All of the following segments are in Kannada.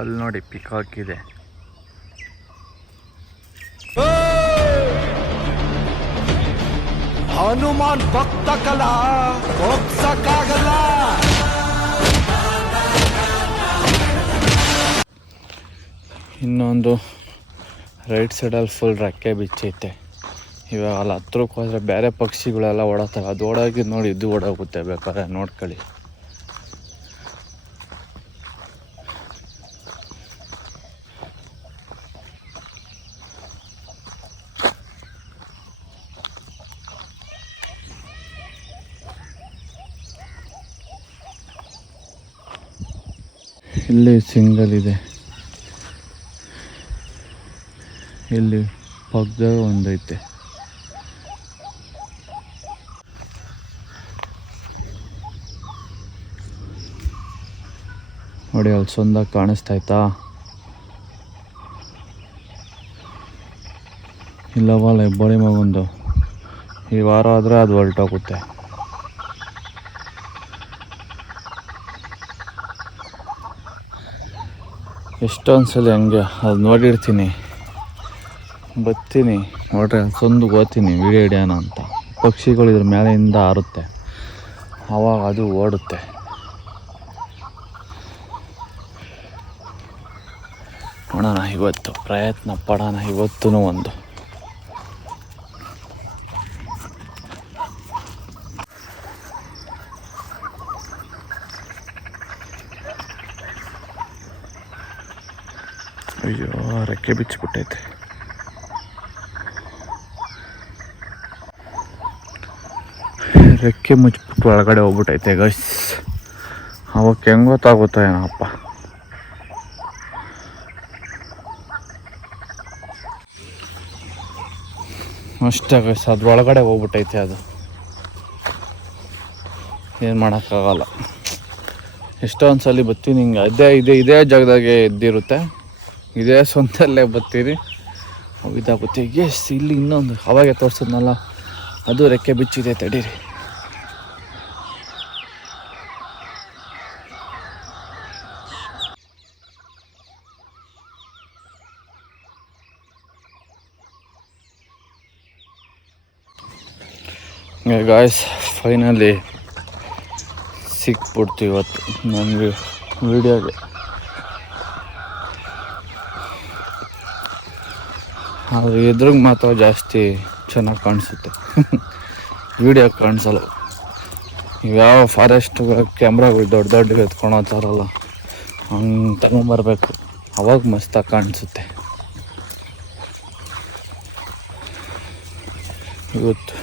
ಅಲ್ಲಿ ನೋಡಿ ಪಿಕಾಕ್ ಇದೆ. ಹನುಮಾನ್ ಭಕ್ತ ಕಲಾ ಹೋಗ್ಸಕ್ಕಾಗಲ್ಲ. ಇನ್ನೊಂದು ರೈಟ್ ಸೈಡಲ್ಲಿ ಫುಲ್ ರೆಕ್ಕೆ ಬಿಚ್ಚೈತೆ. ಇವಾಗ ಅಲ್ಲಿ ಹತ್ರಕ್ಕೆ ಹೋದರೆ ಬೇರೆ ಪಕ್ಷಿಗಳೆಲ್ಲ ಓಡಾಡ್ತವೆ. ಅದು ಓಡೋಗಿ ನೋಡಿ ಇದು ಓಡೋಗುತ್ತೆ, ಬೇಕಾದ್ರೆ ನೋಡ್ಕೊಳ್ಳಿ. ಇಲ್ಲಿ ಸಿಂಗಲ್ ಇದೆ, ಇಲ್ಲಿ ಪಕ್ಕದಾಗ ಒಂದೈತೆ. ನೋಡಿ ಅಲ್ಲಿ ಸೊಂದಾಗ ಕಾಣಿಸ್ತಾಯ್ತಾ? ಇಲ್ಲವಲ್ಲ ಹೆಬ್ಬಾಳಿ ಮಗೊಂದು. ಈ ವಾರ ಆದರೆ ಅದು ಹೊರಟೋಗುತ್ತೆ. ಎಷ್ಟೊಂದು ಸಲ ಹಂಗೆ ಅದು ನೋಡಿರ್ತೀನಿ, ಬರ್ತೀನಿ ನೋಡ್ರಿ ಸೊಂದಿಗೆ ಓದ್ತೀನಿ ವಿಡಿಯೋ ಹಿಡಿಯೋಣ ಅಂತ. ಪಕ್ಷಿಗಳು ಇದ್ರ ಮೇಲೆಯಿಂದ ಹಾರುತ್ತೆ, ಆವಾಗ ಅದು ಓಡುತ್ತೆ. ನೋಡೋಣ, ಇವತ್ತು ಪ್ರಯತ್ನ ಪಡೋಣ. ಇವತ್ತೂ ಒಂದು ಅಯ್ಯೋ ರೆಕ್ಕೆ ಬಿಚ್ಚಿಬಿಟ್ಟೈತೆ. ರೆಕ್ಕೆ ಮುಚ್ಚಿಬಿಟ್ಟು ಒಳಗಡೆ ಹೋಗ್ಬಿಟ್ಟೈತೆ ಗೈಸ್. ಅವಕ್ಕೆ ಹೆಂಗೆ ಗೊತ್ತಾಗುತ್ತೋ ಏನಪ್ಪ. ಅಷ್ಟೇ ಗೈಸ್, ಅದು ಒಳಗಡೆ ಹೋಗ್ಬಿಟ್ಟೈತೆ. ಅದು ಏನು ಮಾಡೋಕ್ಕಾಗಲ್ಲ. ಎಷ್ಟೊಂದು ಸಲ ಬರ್ತೀನಿ ಹಿಂಗೆ, ಇದೇ ಜಾಗದಾಗೆ ಎದ್ದಿರುತ್ತೆ, ಇದೇ ಸ್ವಂತಲ್ಲೇ ಬರ್ತೀನಿ, ಇದಾಗುತ್ತೆ. ಎಸ್ ಇಲ್ಲಿ ಇನ್ನೊಂದು ಅವಾಗೆ ತೋರಿಸಿದ್ನಲ್ಲ, ಅದು ರೆಕ್ಕೆ ಬಿಚ್ಚಿದೆ. ತಡೀರಿ, ಗಾಯ್ಸ್ ಫೈನಲಿ ಸಿಕ್ಬಿಡ್ತು ಇವತ್ತು ನನಗೆ ವಿಡಿಯೋಗೆ. ಅದು ಎದುರಿಗೆ ಮಾತ್ರ ಜಾಸ್ತಿ ಚೆನ್ನಾಗಿ ಕಾಣಿಸುತ್ತೆ, ವಿಡಿಯೋ ಕಾಣಿಸಲ್ಲ. ಯಾವ ಫಾರೆಸ್ಟ್ ಕ್ಯಾಮ್ರಾಗಳು ದೊಡ್ಡ ದೊಡ್ಡ ಎತ್ಕೊಳತ್ತಾರಲ್ಲ, ಹಂಗೆ ತಗೊಂಬರ್ಬೇಕು, ಅವಾಗ ಮಸ್ತಾಗಿ ಕಾಣಿಸುತ್ತೆ. ಇವತ್ತು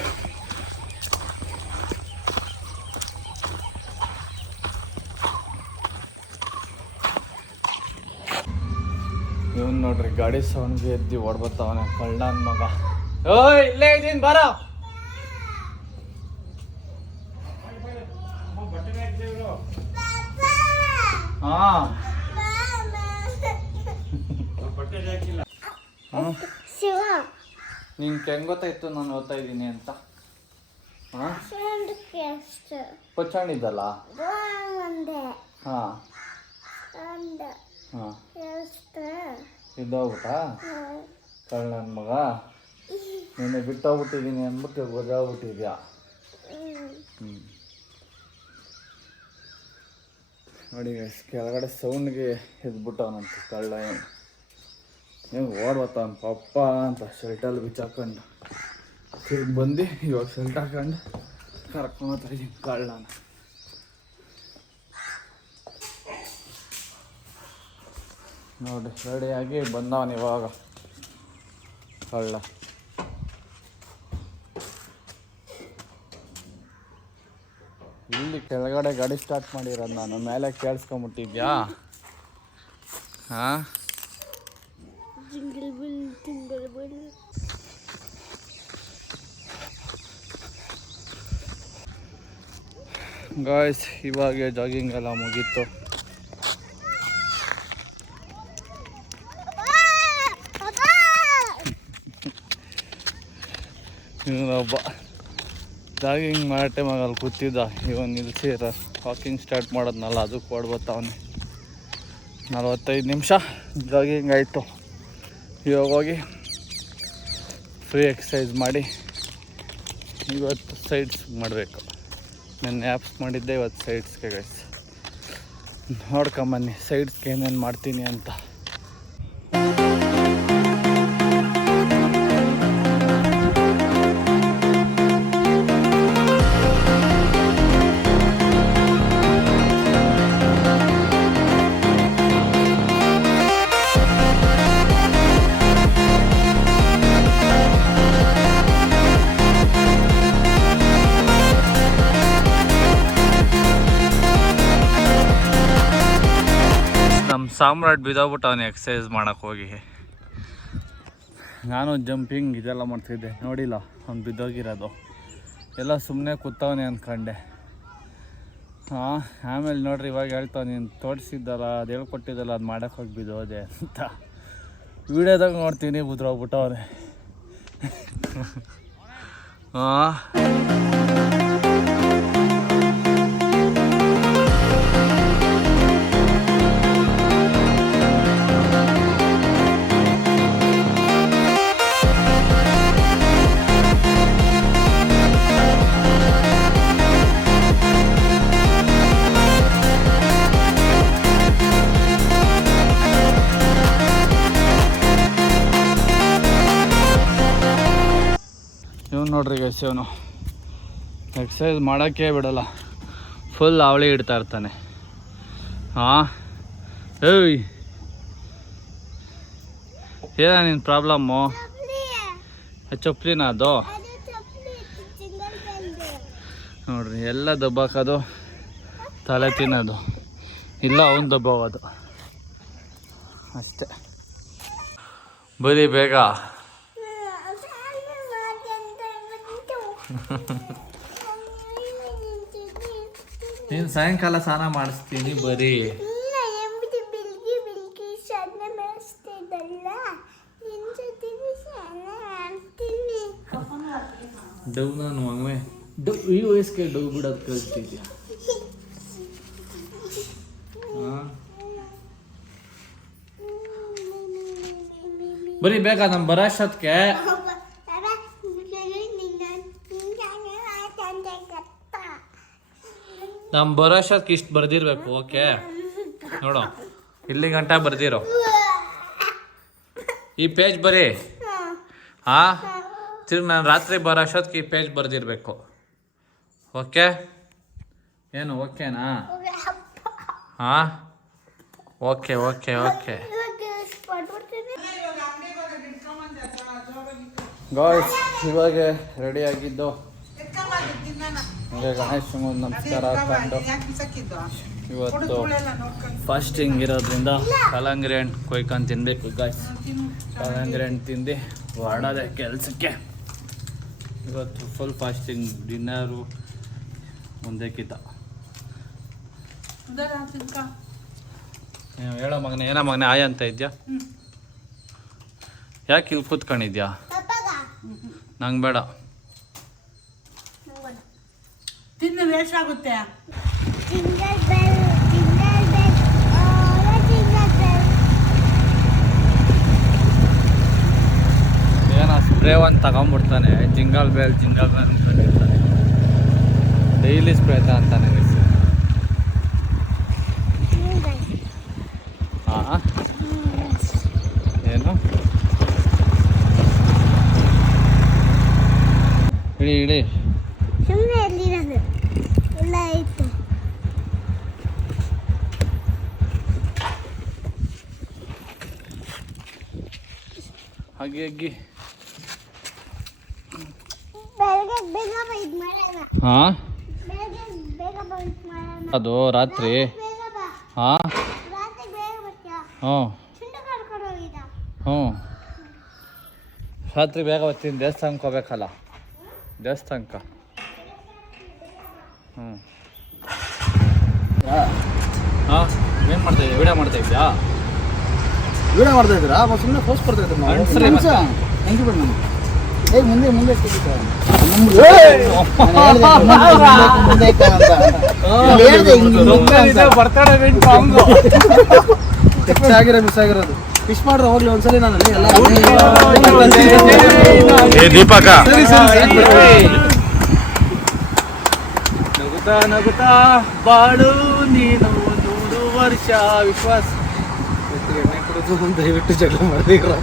ಇವನು ನೋಡ್ರಿ ಗಾಡಿ ಸೌಂಡ್ಗೆ ಎದ್ದು ಓಡ್ಬರ್ತಾವನೆ ಕಳ್ಳನ ಮಗ. ಓಯ್ ಇಲ್ಲೇ ಇದ್ದೀನಿ ಬರ. ನಿಂಗೆ ಹೆಂಗ್ ಗೊತ್ತಾಯ್ತು ನಾನು ಓದ್ತಾ ಇದ್ದೀನಿ ಅಂತ? ಕೊಚ್ಕೊಂಡಿದ್ದಲ್ಲ. ಹಾಂ ಹಾಂ ಇದ್ದೋಗ್ಬಿಟ್ಟಾ ಕಳ್ಳ ನನ್ನ ಮಗ. ನೀನು ಬಿಟ್ಟೋಗ್ಬಿಟ್ಟಿದ್ದೀನಿ ಅಂದ್ಬಿಟ್ಟು ಗೊತ್ತಾಗ್ಬಿಟ್ಟಿದ್ಯಾ? ನೋಡಿ ಕೆಳಗಡೆ ಸೌಂಡ್ಗೆ ಎದ್ಬಿಟ್ಟವನಂತ ಕಳ್ಳ. ಹೆಂಗೆ ಓಡ್ಬತ್ತಾವನು ಪಪ್ಪ ಅಂತ ಶರ್ಟಲ್ಲಿ ಬಿಚ್ಚಾಕೊಂಡು ತಿರ್ಗಿ ಬಂದು ಇವಾಗ ಶರ್ಟ್ ಹಾಕೊಂಡು ಕರ್ಕೊಂಡ್ತಾ ಇದ್ದೀನಿ ಕಳ್ಳನ. ನೋಡಿ ರೆಡಿಯಾಗಿ ಬಂದವನು ಇವಾಗ ಕಳ್ಳ. ಇಲ್ಲಿ ಕೆಳಗಡೆ ಗಾಡಿ ಸ್ಟಾರ್ಟ್ ಮಾಡಿರೋದು ನಾನು, ಮೇಲೆ ಕೇಳಿಸ್ಕೊಂಬಿಟ್ಟಿದ್ಯಾ? ಹಾಂ ಗಾಯ್ಸ್ ಇವಾಗ ಜಾಗಿಂಗ್ ಎಲ್ಲ ಮುಗೀತು. ಇವನೊಬ್ಬ ಜಾಗಿಂಗ್ ಮಾಡೋ ಟೈಮಾಗ ಅಲ್ಲಿ ಕೂತಿದ್ದ, ಇವನು ನಿಲ್ಲಿಸಿ ವಾಕಿಂಗ್ ಸ್ಟಾರ್ಟ್ ಮಾಡೋದ್ನಲ್ಲ ಅದಕ್ಕೆ ಓಡ್ಬತ್ತವನೆ. 45 ನಿಮಿಷ ಜಾಗಿಂಗ್ ಆಯಿತು. ಇವಾಗ ಹೋಗಿ ಫ್ರೀ ಎಕ್ಸಸೈಸ್ ಮಾಡಿ ಇವತ್ತು ಸೈಡ್ಸ್ ಮಾಡಬೇಕು. ನಾನು ಆ್ಯಪ್ಸ್ ಮಾಡಿದ್ದೆ ಇವತ್ತು ಸೈಡ್ಸ್ಗೆ ಗೈಸ್. ನೋಡ್ಕೊಂಬನ್ನಿ ಸೈಡ್ಸ್ಗೆ ಏನೇನು ಮಾಡ್ತೀನಿ ಅಂತ. ನಮ್ಮ ಸಾಮ್ರಾಟ್ ಬಿದ್ದೋಗ್ಬಿಟ್ಟು ಅವನು ಎಕ್ಸಸೈಸ್ ಮಾಡೋಕ್ಕೆ ಹೋಗಿ. ನಾನು ಜಂಪಿಂಗ್ ಇದೆಲ್ಲ ಮಾಡ್ತಿದ್ದೆ, ನೋಡಿಲ್ಲ ಅವ್ನು ಬಿದ್ದೋಗಿರೋದು ಎಲ್ಲ ಸುಮ್ಮನೆ ಕೂತವನೇ ಅಂದ್ಕೊಂಡೆ. ಆಮೇಲೆ ನೋಡ್ರಿ ಇವಾಗ ಹೇಳ್ತಾವ ನೀನು ತೋರಿಸಿದ್ದಲ್ಲ, ಅದು ಹೇಳ್ಕೊಟ್ಟಿದ್ದಲ್ಲ, ಅದು ಮಾಡೋಕ್ಕೆ ಹೋಗಿ ಬಿದ್ದೋದೆ ಅಂತ. ವೀಡಿಯೋದಾಗ ನೋಡ್ತೀನಿ ಬಿದ್ದೋಗ್ಬಿಟ್ಟವನೇ. ಇವನು ನೋಡ್ರಿ ಗೈಸ್, ಇವನು ಎಕ್ಸಸೈಸ್ ಮಾಡೋಕ್ಕೆ ಬಿಡಲ್ಲ, ಫುಲ್ ಅವಳಿ ಇಡ್ತಾ ಇರ್ತಾನೆ. ಏಯ್ ಏನ ನಿನ್ನ ಪ್ರಾಬ್ಲಮ್ಮು? ಚಪ್ಪಲಿನ ಅದು ನೋಡ್ರಿ, ಎಲ್ಲ ದಬ್ಬಾಕೋದು, ತಲೆ ತಿನ್ನೋದು, ಇಲ್ಲ ಅವನು ದಬ್ಬೋದು ಅಷ್ಟೇ. ಬರೀ ಬೇಗ ನೀನು ಸಾಯಂಕಾಲ ಸ್ನಾನ ಮಾಡಿಸ್ತೀನಿ ಬರೀ. ಡವ್ ನಾನು ಮಗವೇ ಡವ್ ಈ ವಯಸ್ಸಿಗೆ ಡವ್ ಬಿಡೋದು ಕಲಿತಿದ್ಯಾ? ಬರೀ ಬೇಕಾ ನಮ್ಮ ಬರೋಷ್ಟೊತ್ತಿಗೆ? ನಮ್ಮ ಬರೋಷ್ಟೊತ್ತಿಗೆ ಇಷ್ಟು ಬರ್ದಿರ್ಬೇಕು. ಓಕೆ ನೋಡು, ಇಲ್ಲಿ ಗಂಟ ಬರ್ದಿರೋ ಈ ಪೇಜ್ ಬರೀ. ತಿರ್ಗಿ ನಾನು ರಾತ್ರಿ ಬರೋಷ್ಟೊತ್ತಿಗೆ ಈ ಪೇಜ್ ಬರ್ದಿರ್ಬೇಕು. ಓಕೆ ಏನು ಓಕೆನಾ? ಓಕೆ ಓಕೆ ಓಕೆ ಗಾಯ್ಸ್, ಇವಾಗ ರೆಡಿ ಆಗಿದ್ದು. ಗಣೇಶಂಗೆ ನಮಸ್ಕಾರ ಹಾಕೊಂಡು ಇವತ್ತು ಫಾಸ್ಟಿಂಗ್ ಇರೋದ್ರಿಂದ ಕಲ್ಲಂಗಡಿ ಹಣ್ಣು ಕೊಯ್ಕೊಂಡು ತಿನ್ನಬೇಕು ಗಾಯ್ಸ್. ಕಲ್ಲಂಗಡಿ ಹಣ್ಣು ತಿಂದು ಹೊರಡೋದೆ ಕೆಲಸಕ್ಕೆ. ಇವತ್ತು ಫುಲ್ ಫಾಸ್ಟಿಂಗ್, ಡಿನ್ನರು ಮುಂದಕ್ಕಿದ್ದ. ಹೇಳೋ ಮಗನೇ, ಏನೋ ಮಗನೇ ಆಯ ಅಂತ ಇದ್ಯಾ? ಯಾಕೆ ಇಲ್ಲಿ ಕೂತ್ಕೊಂಡಿದ್ಯಾ? ನಂಗೆ ಬೇಡ, ತಿನ್ನು ವೇಸ್ಟ್ ಆಗುತ್ತೆ. ಏನೋ ಸ್ಪ್ರೇ ಒಂದು ತಗೊಂಡ್ಬಿಡ್ತಾನೆ, ಜಿಂಗಲ್ ಬೇಲ್ ಅಂದ್ಕೊಂಡಿರ್ತಾನೆ. ಡೈಲಿ ಸ್ಪ್ರೇ ಅಂತಾನೆ. ಏನು ಇಡಿ ಇಡಿ ಹಾಗೆ ಅಗ್ಗಿ. ಅದು ರಾತ್ರಿ. ರಾತ್ರಿ ಬೇಗ ಬರ್ತೀನಿ, ದೇವಸ್ಥಾನಕ್ಕೆ ಹೋಗ್ಬೇಕಲ್ಲ, ದೇವಸ್ಥಾನಕ್ಕೆ. ಏನು ಮಾಡ್ತಾ ಇದ್ದೀವಿ? ವಿಡಿಯೋ ಮಾಡ್ತಾ ಇದ್ಯಾ? ವಿಡಿಯೋ ಮಾಡ್ತಾ ಇದ್ದೀರಾ? ಸುಮ್ಮನೆ ಪೋಸ್ಟ್ ಕೊಡ್ತಾ ಇದ್ದೀರಾ? ಥ್ಯಾಂಕ್ ಯು ಬಟ್ ನಮ್ಗೆ ಮುಂದೆ ಮುಂದೆ ಮಿಸ್ ಆಗಿರೋದು ಫಿಶ್ ಮಾಡ್ರೆ ಹೋಗ್ಲಿ ಒಂದ್ಸಲಿ ನಾನು ಎಲ್ಲ ದೀಪಕ ನಗುತ್ತಾ ನಗುತ್ತಾ ಬಾಳು ನೀನು 100 ವರ್ಷ ವಿಶ್ವಾಸ ದಯವಿಟ್ಟು ಜಗಳ ಮಾಡಿದ್ರು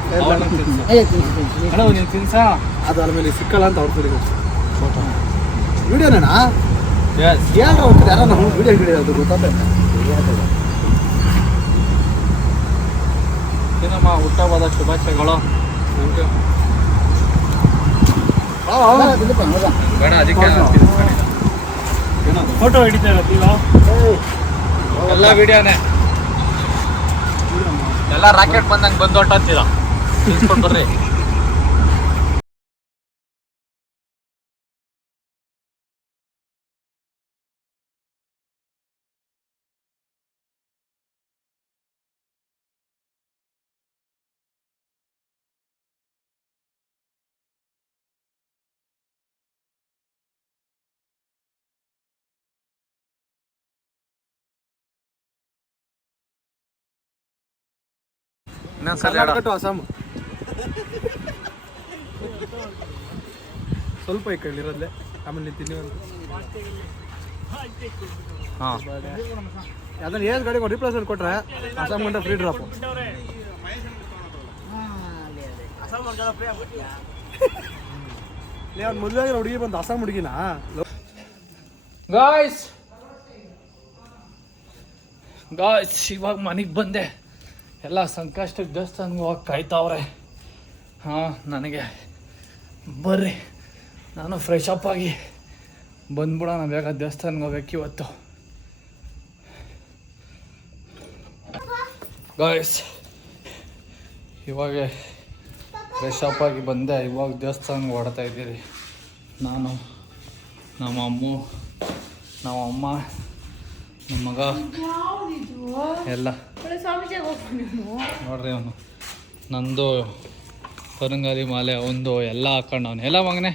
ನೀನು ತಿನ್ಸ ಅದು ಆಮೇಲೆ ಸಿಕ್ಕಲ್ಲ ಅಂತ ಅವ್ರು ಕುಡಿದ್ರು ವಿಡಿಯೋನೇನಾ ಯಾರು ಹೋಗ್ತಾರೆ ಯಾರೋ ನಾವು ವಿಡಿಯೋ ಹಿಡಿಯೋದು ಗೊತ್ತಾಗ್ತದೆ ಏನಮ್ಮ ಹುಟ್ಟಹಬ್ಬದ ಶುಭಾಶಯಗಳು ಬೇಡ ಅದಕ್ಕೆ ಫೋಟೋ ಹಿಡಿತಾ ಇರತ್ತೀವ ಎಲ್ಲ ವಿಡಿಯೋನೇ ಎಲ್ಲ ರಾಕೆಟ್ ಬಂದಂಗೆ ಬಂದು ಹೊಟ್ಟಂತೀರ ತಿಳ್ಸ್ಕೊಂಡು ಬರ್ರಿ ಅಸ್ಸಾಂ ಸ್ವಲ್ಪ ಈ ಕಡೆ ಇರೋದ್ಲೆ ಆಮೇಲೆ ತಿನ್ನಿ ಹಾಂ ಅದನ್ನ ಏನು ಗಾಡಿ ರಿಪ್ಲೇಸ್ಮೆಂಟ್ ಕೊಟ್ರೆ ಅಸ್ಸಾಂ ಗಂಟ ಫ್ರೀ ಡ್ರಾಪ್ ಅವ್ನು ಮದುವೆ ಹುಡುಗಿ ಬಂದು ಅಸ್ಸಾಂ ಹುಡುಗಿನ ಗಾಯ್ಸ್ ಇವಾಗ ಮನೆಗೆ ಬಂದೆ ಎಲ್ಲ ಸಂಕಷ್ಟಕ್ಕೆ ದೇವಸ್ಥಾನಕ್ಕೆ ಹೋಗಿ ಕಾಯ್ತಾವ್ರೆ ಹಾಂ ನನಗೆ ಬರ್ರಿ ನಾನು ಫ್ರೆಶ್ ಅಪ್ ಆಗಿ ಬಂದ್ಬಿಡೋಣ ಬೇಗ ದೇವಸ್ಥಾನಕ್ಕೆ ಹೋಗ್ಬೇಕು ಇವತ್ತು ಗಾಯ್ಸ್ ಇವಾಗ ಫ್ರೆಶ್ ಅಪ್ ಆಗಿ ಬಂದೆ ಇವಾಗ ದೇವಸ್ಥಾನಕ್ಕೆ ಹೊಡ್ತಾ ಇದ್ದೀರಿ ನಾನು ನಮ್ಮ ಅಮ್ಮ ನಮ್ಮ ಮಗ ಎಲ್ಲ ನೋಡ್ರಿ ಅವನು ನಂದು ಕರಂಗಾಲಿ ಮಾಲೆ ಒಂದು ಎಲ್ಲ ಹಾಕೊಂಡವನೆ ಎಲ್ಲ ಮಗನೆ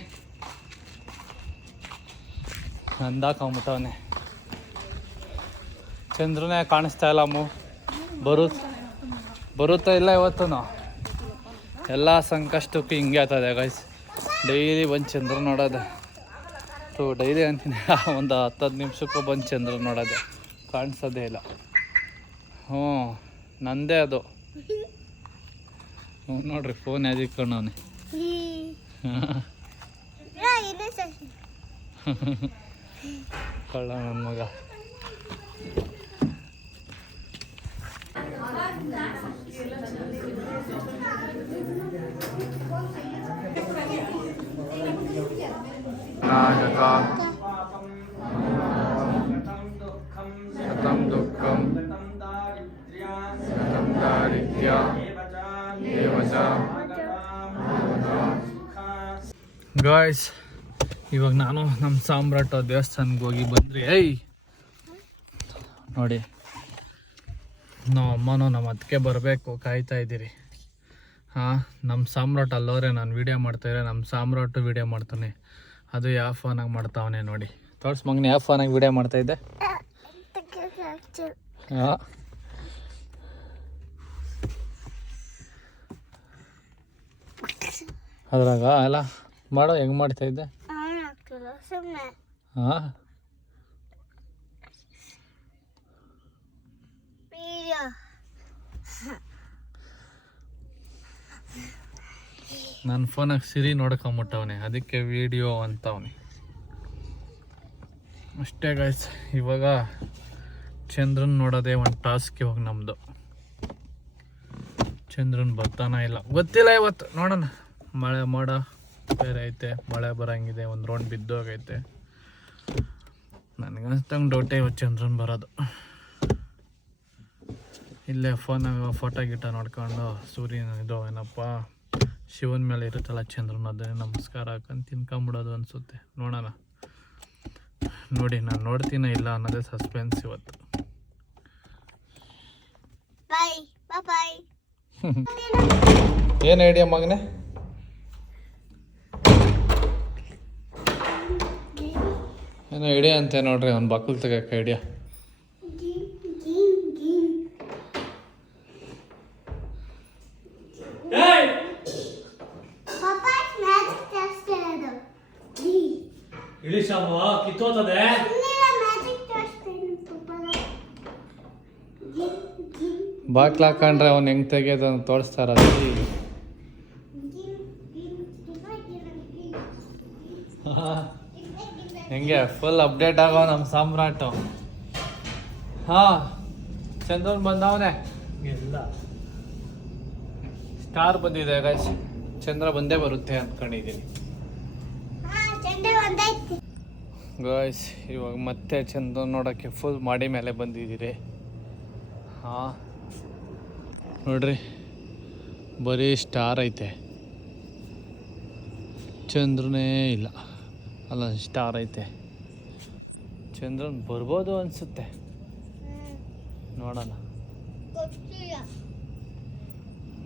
ನಂದು ಹಾಕೊಂಬಿಟ್ಟವನೆ ಚಂದ್ರನೇ ಕಾಣಿಸ್ತಾ ಇಲ್ಲ ಅಮ್ಮು ಬರುತ್ತಾ ಇಲ್ಲ ಇವತ್ತು ಎಲ್ಲ ಸಂಕಷ್ಟಕ್ಕೂ ಹಿಂಗೆ ಆಗ್ತದೆ ಗೈಸ್ ಡೈಲಿ ಬಂದು ಚಂದ್ರ ನೋಡೋದೆ ಡೈಲಿ ಅಂತೀನಿ ಒಂದು 10 ನಿಮಿಷಕ್ಕೂ ಬಂದು ಚಂದ್ರ ನೋಡೋದೆ ಕಾಣಿಸೋದೇ ಇಲ್ಲ ಹ್ಞೂ ನಂದೇ ಅದು ನೋಡ್ರಿ ಫೋನ್ ಯಾವ್ದಿಕ್ಕೊಂಡವನೆ ಕಳ್ಳ ನನ್ನ ಮಗ ಶತಂ ದುಃಖಂ ಶತಂ ದಾರಿದ್ರ್ಯ ಗಾಯ್ಸ್ ಇವಾಗ ನಾನು ನಮ್ಮ ಸಾಮ್ರಾಟ ದೇವಸ್ಥಾನಕ್ಕೆ ಹೋಗಿ ಬಂದ್ರಿ ನೋಡಿ ನಮ್ಮ ಅಮ್ಮನೂ ನಮ್ಮ ಅದಕ್ಕೆ ಬರಬೇಕು ಕಾಯ್ತಾ ಇದ್ದೀರಿ ಹಾಂ ನಮ್ಮ ಸಾಮ್ರಾಟ್ ಅಲ್ಲವ್ರೆ ನಾನು ವೀಡಿಯೋ ಮಾಡ್ತಾಯಿದ್ರೆ ನಮ್ಮ ಸಾಮ್ರಾಟು ವೀಡಿಯೋ ಮಾಡ್ತಾನೆ ಅದು ಯಾವ ಫೋನಾಗಿ ಮಾಡ್ತಾವನೆ ನೋಡಿ ತೋರ್ಸ್ ಮಗನ ಯಾವ ಫೋನಾಗಿ ವೀಡಿಯೋ ಮಾಡ್ತಾಯಿದ್ದೆ ಹಾಂ ಅದ್ರಾಗ ಅಲ್ಲ ಮಾಡೋ ಹೆಂಗೆ ಮಾಡ್ತಾಯಿದ್ದೆ ಹಾಂ ನನ್ನ ಫೋನಾಗ ಸಿರಿ ನೋಡ್ಕೊಂಬಿಟ್ಟವನೆ ಅದಕ್ಕೆ ವಿಡಿಯೋ ಅಂತವನೆ ಅಷ್ಟೇ ಗೈಸ್ ಇವಾಗ ಚಂದ್ರನ್ ನೋಡೋದೇ ಒಂದು ಟಾಸ್ಕ್ ಇವಾಗ ನಮ್ಮದು ಚಂದ್ರನ್ ಬರ್ತಾನ ಇಲ್ಲ ಗೊತ್ತಿಲ್ಲ ಇವತ್ತು ನೋಡೋಣ ಮಳೆ ಮೋಡ ಬೇರೆ ಐತೆ ಮಳೆ ಬರೋಂಗಿದೆ ಒಂದು ರೌಂಡ್ ಬಿದ್ದೋಗೈತೆ ನನಗನ್ಸ್ತಂಗೆ ಡೌಟೇ ಇವತ್ತು ಚಂದ್ರನ್ ಬರೋದು ಇಲ್ಲೇ ಫೋನಾಗ ಫೋಟೋ ಗಿಟ ನೋಡ್ಕೊಂಡು ಸೂರ್ಯನ ಇದು ಏನಪ್ಪ ಶಿವನ ಮೇಲೆ ಇರುತ್ತಲ್ಲ ಚಂದ್ರನ ಅದನ್ನೇ ನಮಸ್ಕಾರ ಹಾಕೊಂಡು ತಿನ್ಕೊಂಬಿಡೋದು ಅನಿಸುತ್ತೆ ನೋಡೋಣ ನೋಡಿ ನಾನು ನೋಡ್ತೀನ ಇಲ್ಲ ಅನ್ನೋದೇ ಸಸ್ಪೆನ್ಸ್ ಇವತ್ತು ಏನು ಐಡಿಯಾ ಮಗನೆ ಏನೋ ಐಡಿಯಾ ಅಂತೆ ನೋಡ್ರಿ ಅವ್ನು ಬಕ್ಕಲ್ ತೆಗಕ್ಕೆ ಐಡಿಯಾ ಇಳಿಸಮ್ಮ ಕಿತ್ತೋತದೆ. ಬಾಕ್ಲ ಹಾಕೊಂಡ್ರೆ ಅವ್ನು ಹೆಂಗ್ ತೆಗಿಯೋದು ಅಂತ ತೋರಿಸ್ತಾರ. ಹೆಂಗೆ ಫುಲ್ ಅಪ್ಡೇಟ್ ಆಗೋ ನಮ್ಮ ಸಾಮ್ರಾಟು. ಹಾ ಚಂದ್ರನ್ ಬಂದವನೆ. ಎಲ್ಲ ಸ್ಟಾರ್ ಬಂದಿದೆ ಗೈಸ್. ಚಂದ್ರ ಬಂದೇ ಬರುತ್ತೆ ಅಂದ್ಕೊಂಡಿದ್ದೀನಿ ಗೈಸ್. ಇವಾಗ ಮತ್ತೆ ಚಂದ್ರ ನೋಡೋಕ್ಕೆ ಫುಲ್ ಮಾಡಿ ಮೇಲೆ ಬಂದಿದ್ದೀರಿ. ಹಾಂ ನೋಡ್ರಿ, ಬರೀ ಸ್ಟಾರ್ ಐತೆ, ಚಂದ್ರನೇ ಇಲ್ಲ. ಅಲ್ಲ ಸ್ಟಾರ್ ಐತೆ. ಚಂದ್ರನ್ ಬರ್ಬೋದು ಅನಿಸುತ್ತೆ, ನೋಡೋಣ.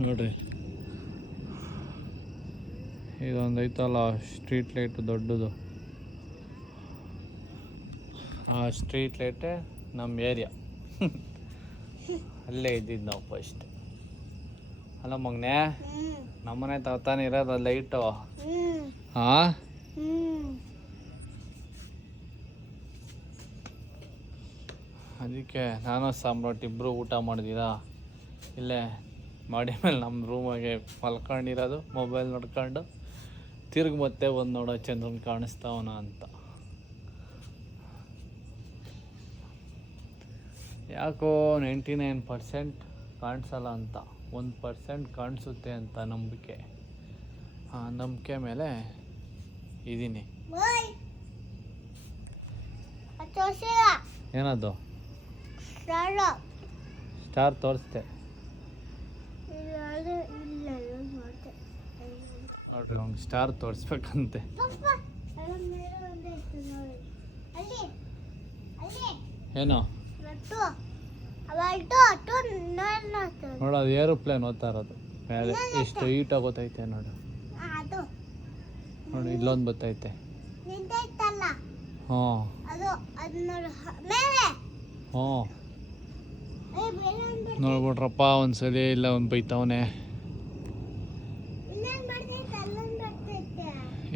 ನೋಡ್ರಿ ಇದೊಂದು ಐತಲ್ಲ ಸ್ಟ್ರೀಟ್ ಲೈಟ್ ದೊಡ್ಡದು. ಆ ಸ್ಟ್ರೀಟ್ ಲೈಟೇ ನಮ್ಮ ಏರಿಯಾ. ಅಲ್ಲೇ ಇದ್ದಿದ್ದು ನಾವು ಫಸ್ಟ್. ಅಲ್ಲ ಮಗನೇ, ನಮ್ಮನೆ ತಾನೇ ಇರೋದು ಲೈಟು. ಹಾಂ ಅದಕ್ಕೆ ನಾನು ಸಾಮ್ರಾಟ್ ಇಬ್ಬರು ಊಟ ಮಾಡಿದ್ದೀರಾ ಇಲ್ಲೇ ಮಾಡಿ ಮೇಲೆ ನಮ್ಮ ರೂಮಾಗೆ ಮಲ್ಕೊಂಡಿರೋದು, ಮೊಬೈಲ್ ನೋಡ್ಕೊಂಡು ತಿರ್ಗಿ ಮತ್ತೆ ಒಂದು ನೋಡೋ ಚಂದ್ರನ್ ಕಾಣಿಸ್ತಾವನ ಅಂತ. ಯಾಕೋ 99% ಕಾಣಿಸಲ್ಲ ಅಂತ, 1% ಕಾಣಿಸುತ್ತೆ ಅಂತ ನಂಬಿಕೆ. ಆ ನಂಬಿಕೆ ಮೇಲೆ ಇದ್ದೀನಿ. ಏನದು ಸ್ಟಾರ್ ತೋರಿಸ್ತೆ ನೋಡ್ರಿ, ಅವ್ನಿಗೆ ಸ್ಟಾರ್ ತೋರಿಸ್ಬೇಕಂತೆ. ಏನೋ ನೋಡೋದು ಏರೋಪ್ಲೇನ್ ಓದ್ತಾ ಇರೋದು ಮೇಲೆ ಎಷ್ಟು ಹೀಟಾಗಿ ಗೊತ್ತೈತೆ ನೋಡು. ನೋಡಿ ಇಲ್ಲೊಂದು ಬತ್ತೈತೆ. ಹ್ಞೂ ಹ್ಞೂ ನೋಡ್ಬಿಟ್ರಪ್ಪ ಒಂದ್ಸಲಿ. ಇಲ್ಲ ಒಂದು ಬೈತವನೆ.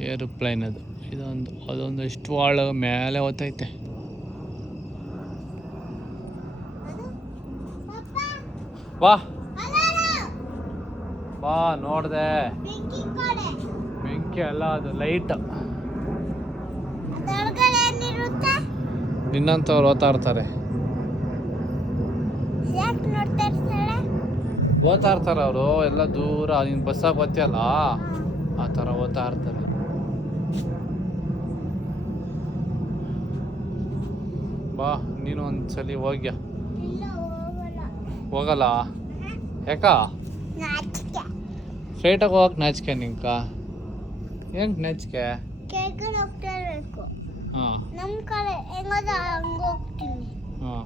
ಏರೋಪ್ಲೇನ್ ಅದು. ಅದೊಂದು ಎಷ್ಟು ಆಳ ಮೇಲೆ ಓದ್ತೈತೆ. ಬಾ ಬಾ ನೋಡ್ದೆ. ಬೆಂಕಿ ಅಲ್ಲ, ಅದು ಲೈಟ್. ನಿನ್ನಂಥವ್ರು ಓದ್ತಾ ಇರ್ತಾರೆ, ಓದ್ತಾ ಇರ್ತಾರೆ ಅವರು ಎಲ್ಲ ದೂರ. ನೀನು ಬಸ್ಸಾಗಿ ಬರ್ತೀಯಲ್ಲ, ಆ ಥರ ಓದ್ತಾ ಇರ್ತಾರೆ. ಬಾ ನೀನು ಒಂದ್ಸಲಿ ಹೋಗ್ಯಾ. ಹೋಗಲ್ಲ ಯಾಕ? ಸ್ಟ್ರೈಟಾಗಿ ಹೋಗಕ್ಕೆ ನಾಚಿಕೆ ನಿಂಕ? ಏನಕ್ಕೆ ನಾಚಿಕೆ? ಹಾಂ ಹಾಂ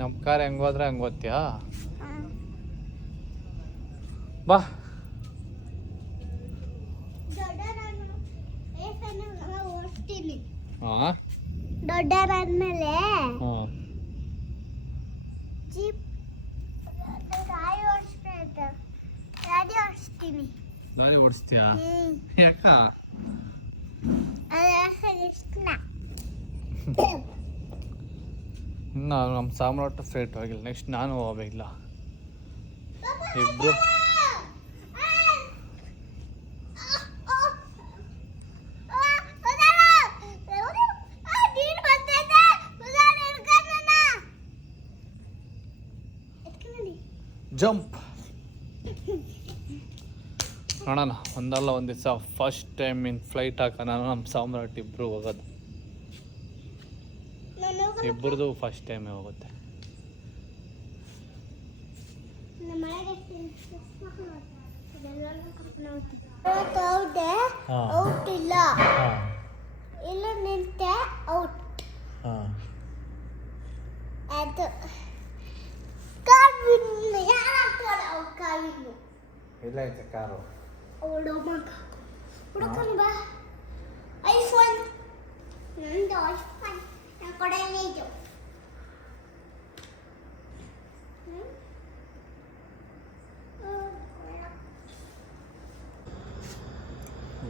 ನಮ್ಮ ಕಾರ್ ಹೆಂಗೆ ಹೋದ್ರೆ ಹಂಗೆ ಓದ್ತೀಯಾ? ಬಾ ಹಾಂ ದೊಡ್ಡರಾದ್ಮೇಲೆ ಹಾಂ ಜೀಪ್ ಗಾಡಿ ಓಡಿಸ್ತೀನಿ. ಗಾಡಿ ಓಡಿಸ್ತೀಯಾ? ಯಾಕ? ಇಷ್ಟ ಇನ್ನು ನಮ್ಮ ಸಾಮ್ರಾಟ್ ಫ್ಲೈಟ್ ಹೋಗಿಲ್ಲ. ನೆಕ್ಸ್ಟ್ ನಾನು ಹೋಗಬೇಕಿಲ್ಲ. ಇಬ್ಬರು ಜಂಪ್ ನೋಡೋಣ. ಒಂದಲ್ಲ ಒಂದು ದಿವಸ ಫಸ್ಟ್ ಟೈಮ್ ಇನ್ ಫ್ಲೈಟ್ ಹಾಕ ನಾನು ನಮ್ಮ ಸಾಮ್ರಾಟ್ ಇಬ್ಬರು ಹೋಗೋದು. ಇಬ್ಬರದು ಫಸ್ಟ್ ಟೈಮೇ ಹೋಗುತ್ತೆ. ಔಟ್ ಇಲ್ಲ, ಇಲ್ಲ ನಿಂತೆ ಔಟ್. ಅದು ಕಾವಿನ ಯಾರು ಕಾವಿನ ಇಲ್ಲ ಐತೆ ಕಾರು. ಅವಳು ಮಗ ಹುಡುಕನ್ ಬಾ. ಐಫೋನ್ ನಂದು ಐಫೋನ್ ನನ್ನ ಕಡೆನೇ ಇದು.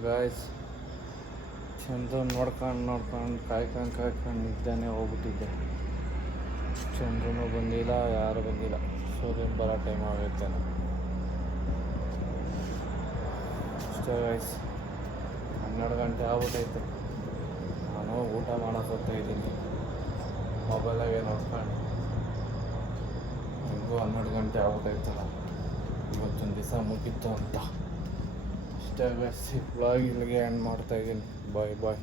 ಗಾಯ್ಸ್ ಚಂದ್ರ ನೋಡ್ಕೊಂಡು ಕಾಯ್ಕೊಂಡು ನಿದ್ದೆನೇ ಹೋಗ್ಬಿಟ್ಟಿದ್ದೆ. ಚಂದ್ರನೂ ಬಂದಿಲ್ಲ, ಯಾರು ಬಂದಿಲ್ಲ. ಸೂರ್ಯನ ಬರೋ ಟೈಮ್ ಆಗೈತೆ. ಅಷ್ಟೇ ಗೈಸ್, 12 ಗಂಟೆ ಆಗ್ಬಿಟ್ಟೈತೆ. ನಾನು ಊಟ ಮಾಡೋಕೆ ಹೋಗ್ತಾ ಇದ್ದೀನಿ. ಮೊಬೈಲಾಗೆ ನೋಡ್ಕೊಂಡು ಹೆಂಗೂ 12 ಗಂಟೆ ಆಗ್ಬಿಟ್ಟೈತಲ್ಲ, ಇವತ್ತೊಂದು ದಿವಸ ಮುಗೀತು ಅಂತ. ಅಷ್ಟೇ ಗೈಸ್, ವ್ಲಾಗ್ ಇಲ್ಲಿಗೆ ಎಂಡ್ ಮಾಡ್ತಾಯಿದ್ದೀನಿ. ಬಾಯ್.